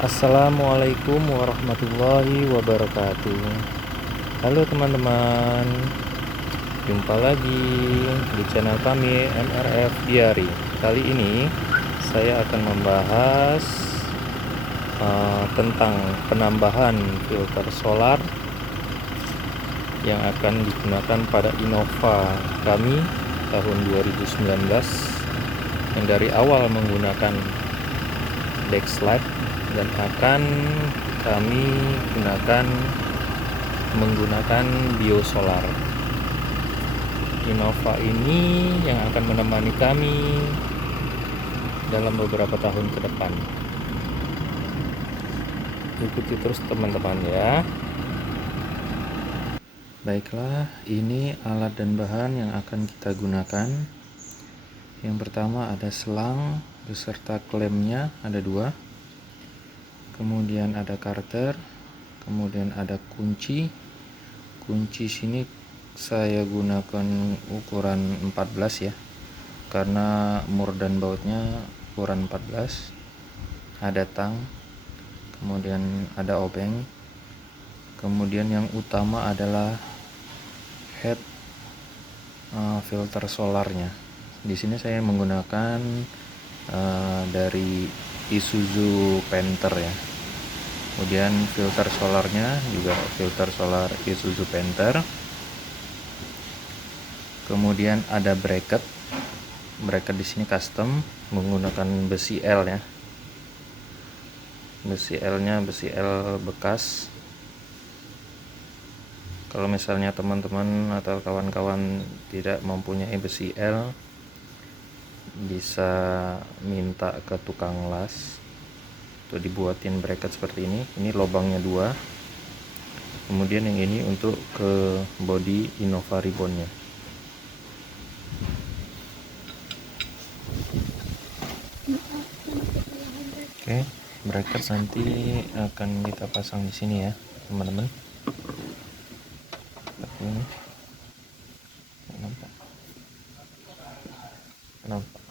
Assalamualaikum warahmatullahi wabarakatuh. Halo teman-teman, jumpa lagi di channel kami MRF Diary. Kali ini saya akan membahas tentang penambahan filter solar yang akan digunakan pada Innova kami tahun 2019, yang dari awal menggunakan backlight dan akan kami gunakan menggunakan biosolar. Innova ini yang akan menemani kami dalam beberapa tahun ke depan. Ikuti terus teman-teman ya. Baiklah, ini alat dan bahan yang akan kita gunakan. Yang pertama ada selang beserta klemnya, ada 2. Kemudian ada karter, kemudian ada kunci. Kunci sini saya gunakan ukuran 14 ya, karena mur dan bautnya ukuran 14. Ada tang, kemudian ada obeng. Kemudian yang utama adalah head filter solarnya. Di sini saya menggunakan dari Isuzu Panther ya. Kemudian filter solarnya juga filter solar Isuzu Panther. Kemudian ada bracket di sini custom menggunakan besi L ya. Besi L-nya besi L bekas. Kalau misalnya teman-teman atau kawan-kawan tidak mempunyai besi L, bisa minta ke tukang las tuh dibuatin bracket seperti ini. Ini lubangnya 2. Kemudian yang ini untuk ke body Innova Ribbon-nya. Oke, bracket nanti akan kita pasang di sini ya, teman-teman. Seperti ini. Nampak? Nampak.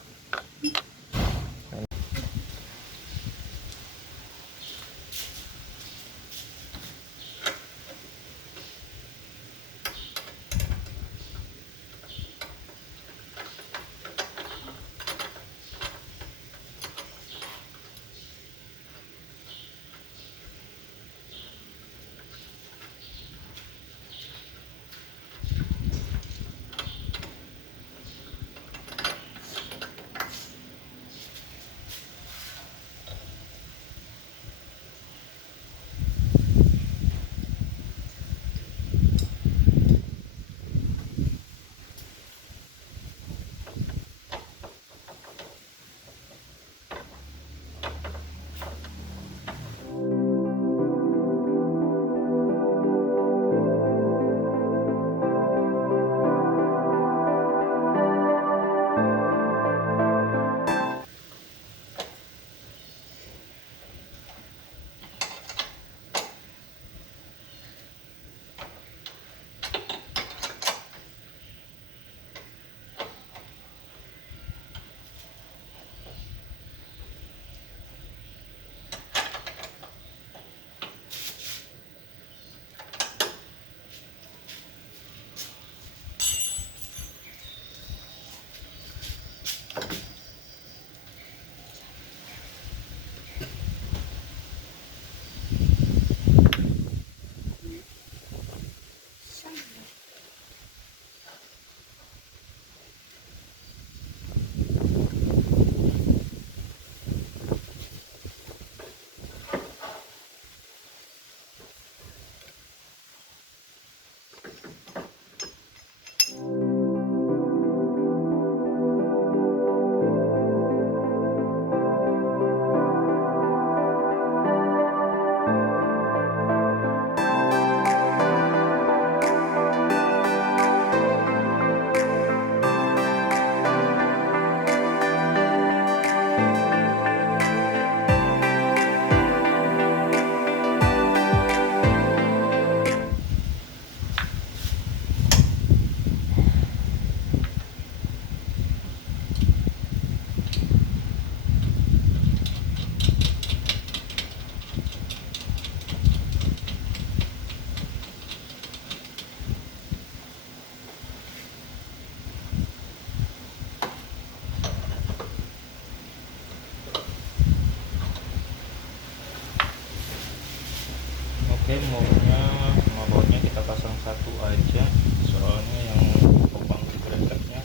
Oke, motherboardnya kita pasang satu aja, soalnya yang lubang di bracketnya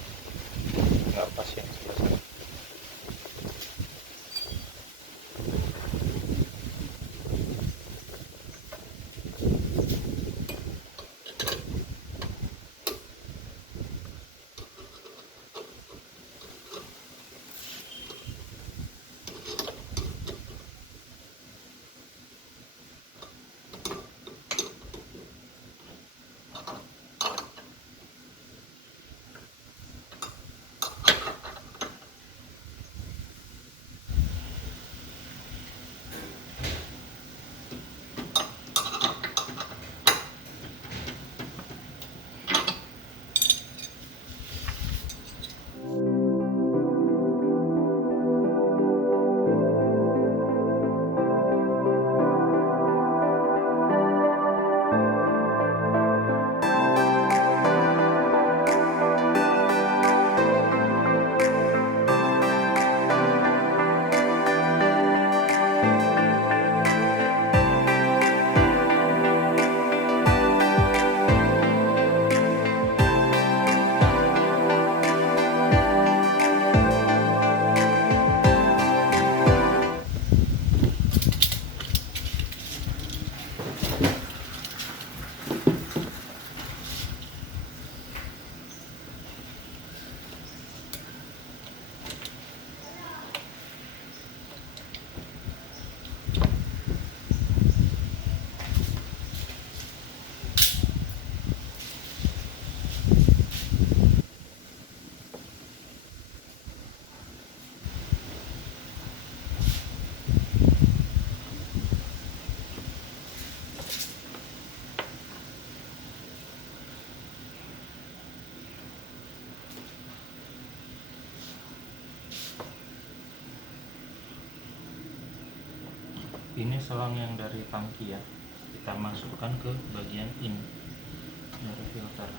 nggak pas yang sebelah sana. Ini selang yang dari tangki ya, kita masukkan ke bagian ini dari filter.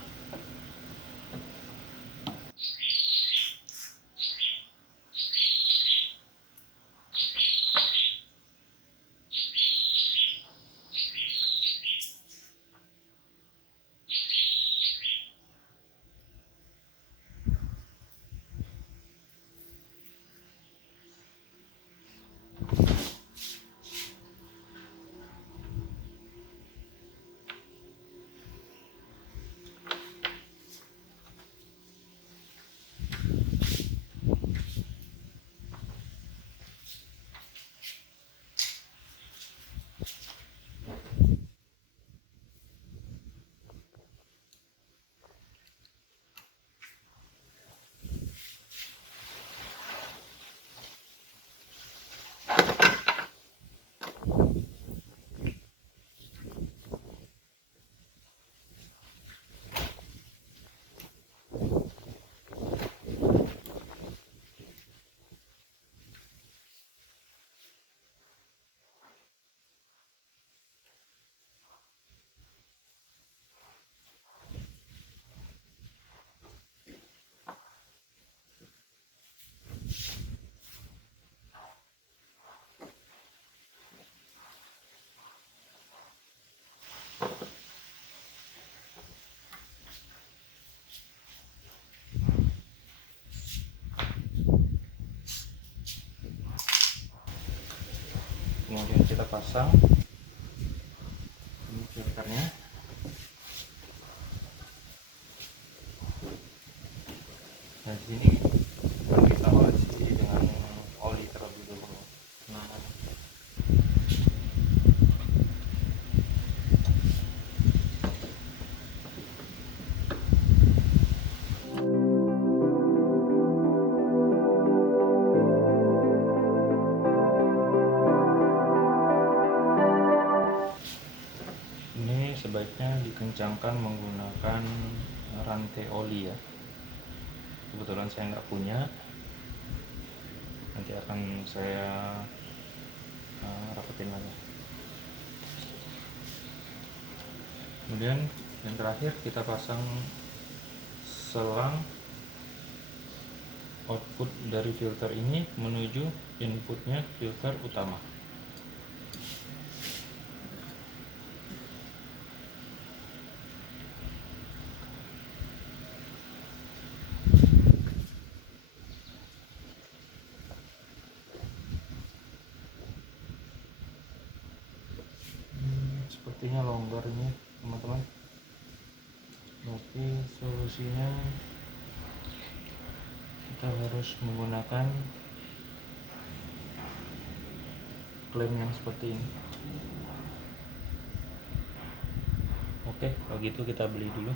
Kemudian kita pasang ini filternya. Nah, di sini kita awasi dengan oli terlebih dahulu. Nah, ini sebaiknya dikencangkan menggunakan rantai oli ya. Kebetulan saya nggak punya, nanti akan saya rapetin lagi. Kemudian yang terakhir kita pasang selang output dari filter ini menuju inputnya filter utama. sepertinya longgar ini teman-teman. Berarti solusinya kita harus menggunakan klem yang seperti ini. Oke, kalau gitu kita beli dulu.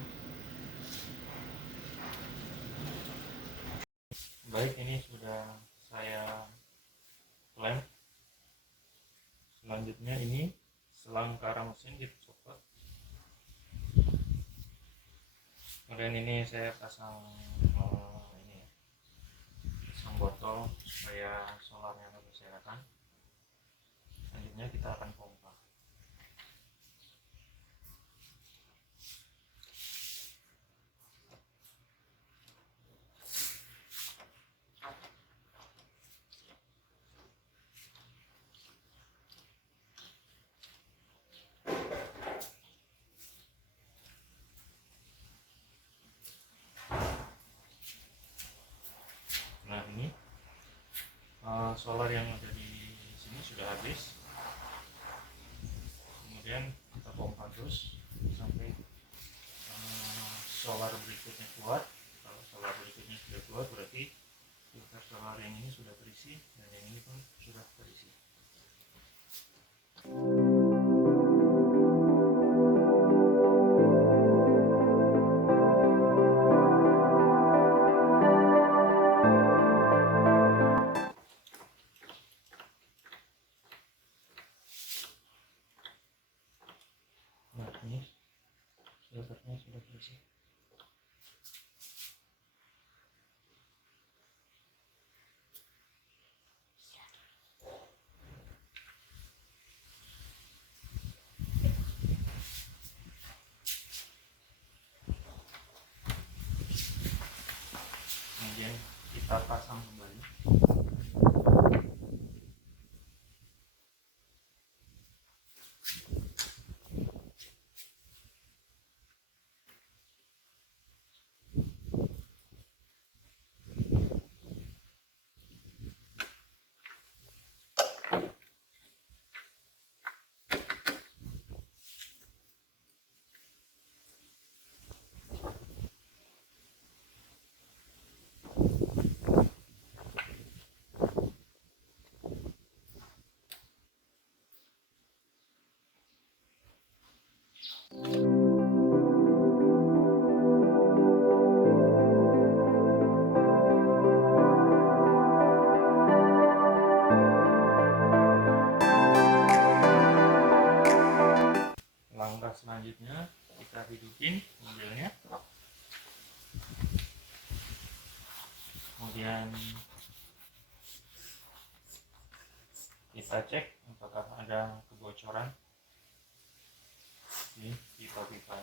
Baik, ini sudah saya lem. Selanjutnya ini selang ke arah mesin kita copot. Kemudian ini saya pasang pasang botol supaya solarnya lebih berserakan. Selanjutnya kita akan pompa. Nah, ini solar yang ada di sini sudah habis. Kemudian kita pompa terus sampai solar berikutnya keluar. Kalau solar berikutnya sudah keluar, berarti filter solar yang ini sudah terisi dan yang ini pun sudah terisi. Nah, ini filternya sudah terisi. Kemudian kita pasang kembali. Langkah selanjutnya kita hidupin mobilnya. Kemudian kita cek apakah ada kebocoran di pipa-pipa.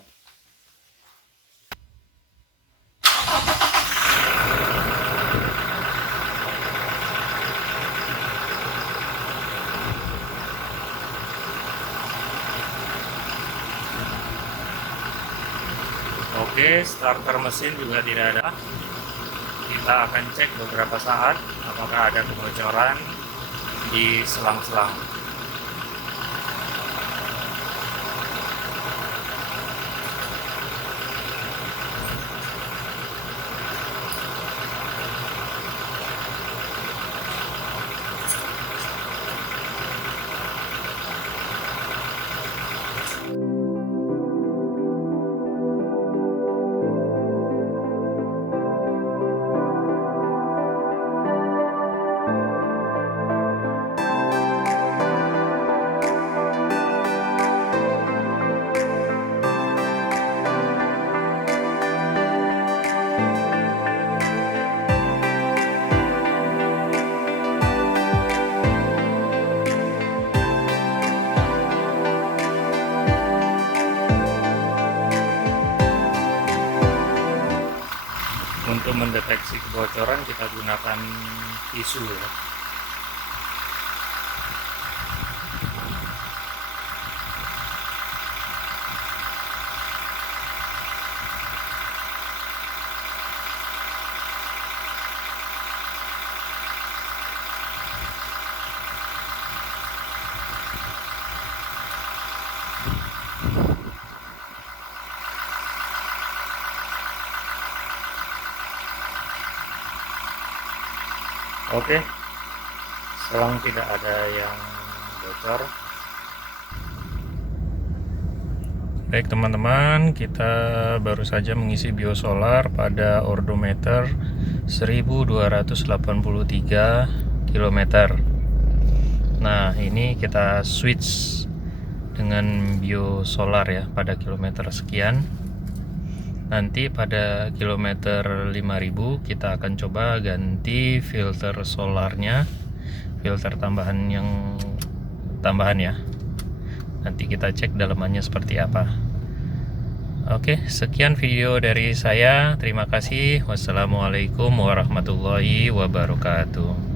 Oke, starter mesin juga tidak ada. Kita akan cek beberapa saat apakah ada kebocoran di selang-selang. Untuk mendeteksi kebocoran kita gunakan tisu ya. Oke, selang tidak ada yang bocor. Baik teman-teman, kita baru saja mengisi biosolar pada odometer 1283 km. Nah, ini kita switch dengan biosolar ya pada kilometer sekian. Nanti pada kilometer 5000 kita akan coba ganti filter solarnya, filter tambahan ya. Nanti kita cek dalamannya seperti apa. Oke, sekian video dari saya. Terima kasih. Wassalamualaikum warahmatullahi wabarakatuh.